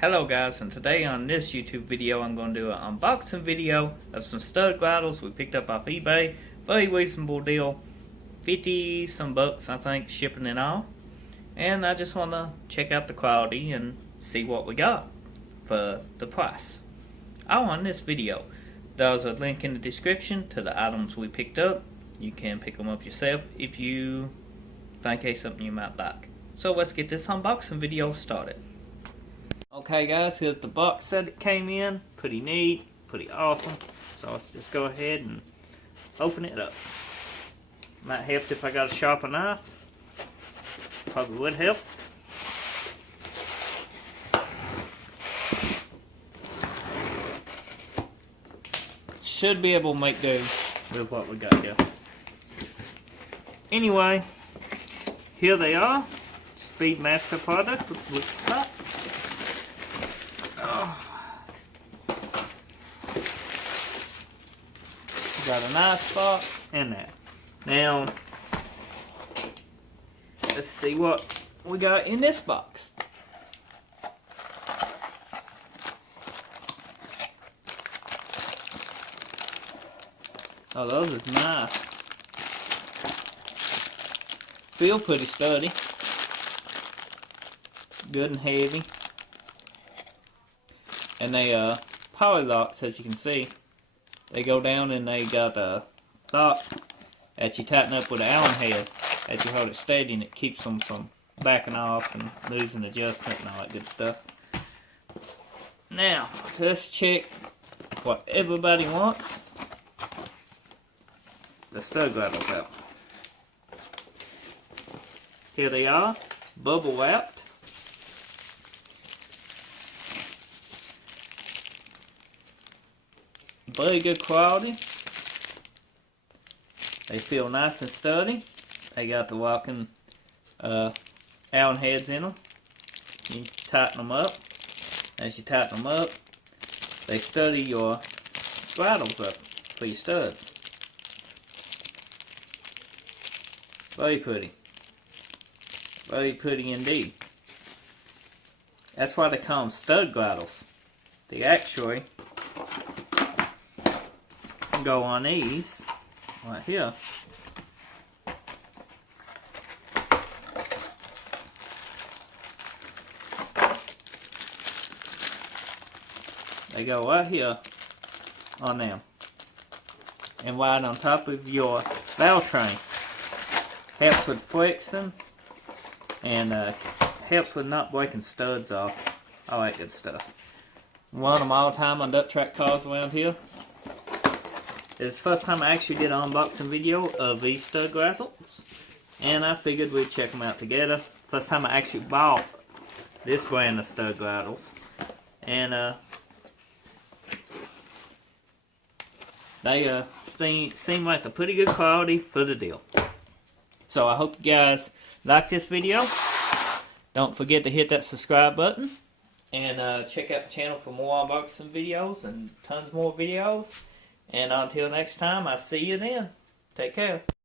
Hello guys, and today on this YouTube video I'm going to do an unboxing video of some stud Girdles we picked up off eBay. Very reasonable deal, 50 some bucks I think, shipping and all. And I just want to check out the quality and see what we got for the price. On this video, there's a link in the description to the items we picked up. You can pick them up yourself if you think it's something you might like. So let's get this unboxing video started. Okay guys, here's the box that it came in. Pretty neat, pretty awesome. So let's just go ahead and open it up. Might help if I got a sharper knife. Probably would help. Should be able to make do with what we got here. Anyway, here they are. Speedmaster product with the top. Got a nice box in there. Now, let's see what we got in this box. Oh, those is nice. Feel pretty sturdy. Good and heavy. And they power locks, as you can see. They go down and they got a lock that you tighten up with an Allen head as you hold it steady, and it keeps them from backing off and losing adjustment and all that good stuff. Now, let's check what everybody wants. The stud Girdles out. Here they are, bubble wrapped. Very good quality. They feel nice and sturdy. They got the walking Allen heads in them. You tighten them up. As you tighten them up, they steady your Girdles up for your studs. Very pretty. Very pretty indeed. That's why they call them stud Girdles. They actually go on these right here. They go right here on them and right on top of your valve train. Helps with flexing and helps with not breaking studs off. All that good stuff. One of them all the time on duck track cars around here. It's the first time I actually did an unboxing video of these stud Girdles, and I figured we'd check them out together. First time I actually bought this brand of stud Girdles, and they seem like a pretty good quality for the deal. So I hope you guys like this video. Don't forget to hit that subscribe button, and check out the channel for more unboxing videos and tons more videos. And until next time, I'll see you then. Take care.